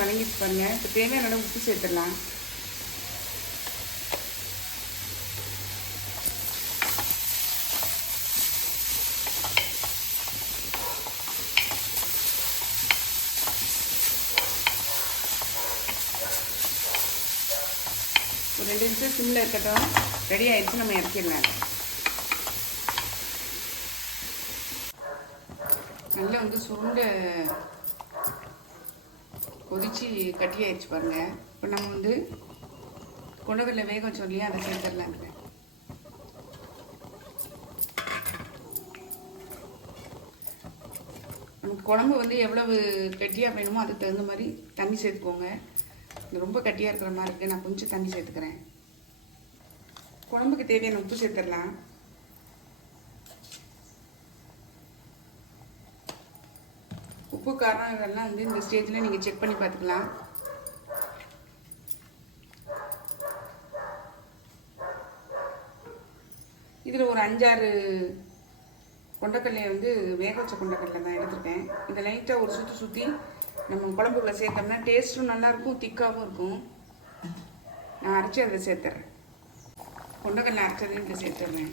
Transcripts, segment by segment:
வதங்கிட்டு பாருங்க. இப்போ தேவையான அளவு உப்பு சேர்த்துடலாம். ஒரு 2 நிமிஷம் சிம்மில் இருக்கட்டும். ரெடி ஆயிடுச்சு, நம்ம இறக்கிடலாம். நல்லா சுருண்டை கொதிச்சு கட்டி ஆயிடுச்சு பாருங்க. இப்போ நம்ம கொண்டக்கடலை வேக வச்சோம் இல்லையா, அதை சேர்த்துடலாங்க. நமக்கு குழம்பு எவ்வளவு கட்டியாக வேணுமோ அதுக்கு தகுந்த மாதிரி தண்ணி சேர்த்துக்கோங்க. ரொம்ப கட்டியாக இருக்கிற மாதிரி இருக்குது, நான் கொஞ்சம் தண்ணி சேர்த்துக்கிறேன். குழம்புக்கு தேவையான உப்பு சேர்த்துடலாம். உப்பு காரம் இதெல்லாம் இந்த ஸ்டேஜில் நீங்கள் செக் பண்ணி பார்த்துக்கலாம். இதில் ஒரு 5-6 கொண்டக்கடலையை வேக வச்ச கொண்டக்கடலை தான் எடுத்துருக்கேன். இதை லைட்டாக ஒரு சுற்றி நம்ம குழம்புக்குள்ள சேர்த்தோம்னா டேஸ்ட்டும் நல்லாயிருக்கும், திக்காகவும் இருக்கும். நான் அரைச்சி அதில் சேர்த்துறேன். கொண்டக்கடலை அரைச்சதையும் இதில் சேர்த்துடுறேன்.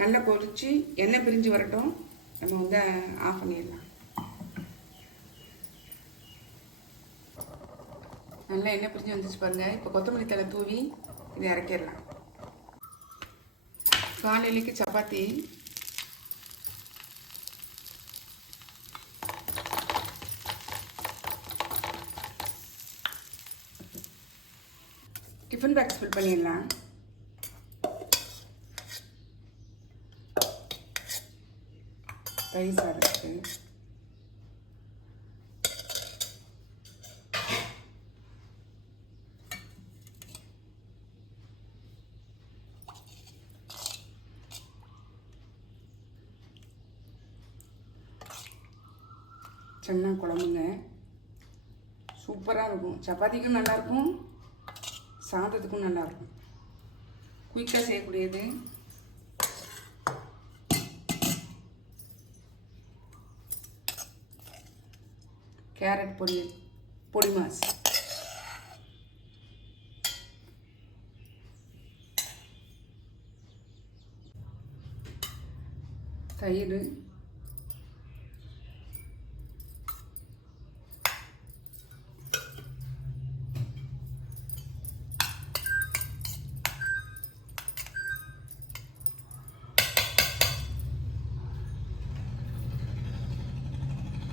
நல்லா பொரிச்சு எண்ணெய் பிரிஞ்சு வரட்டும், நம்ம ஆஃப் பண்ணிடலாம். நல்லா எண்ணெய் பிரிஞ்சு வந்துச்சு பாருங்கள். இப்போ கொத்தமல்லி தழை தூவி இதை இறக்கிடலாம். காலையிலைக்கு சப்பாத்தி, டிஃபன் பாக்ஸ் ஃபில் பண்ணிடலாம். தயிர் சாதத்துக்கு சென்னா குழம்புங்க சூப்பராக இருக்கும். சப்பாத்திக்கும் நல்லாயிருக்கும், சாதத்துக்கும் நல்லாயிருக்கும். குயிக்காக செய்யக்கூடியது. கேரட் பொடி மாஸ், தயிர்,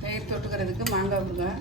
தயிர் தொட்டுக்கிறதுக்கு மாங்காய் ஊறுகாய்,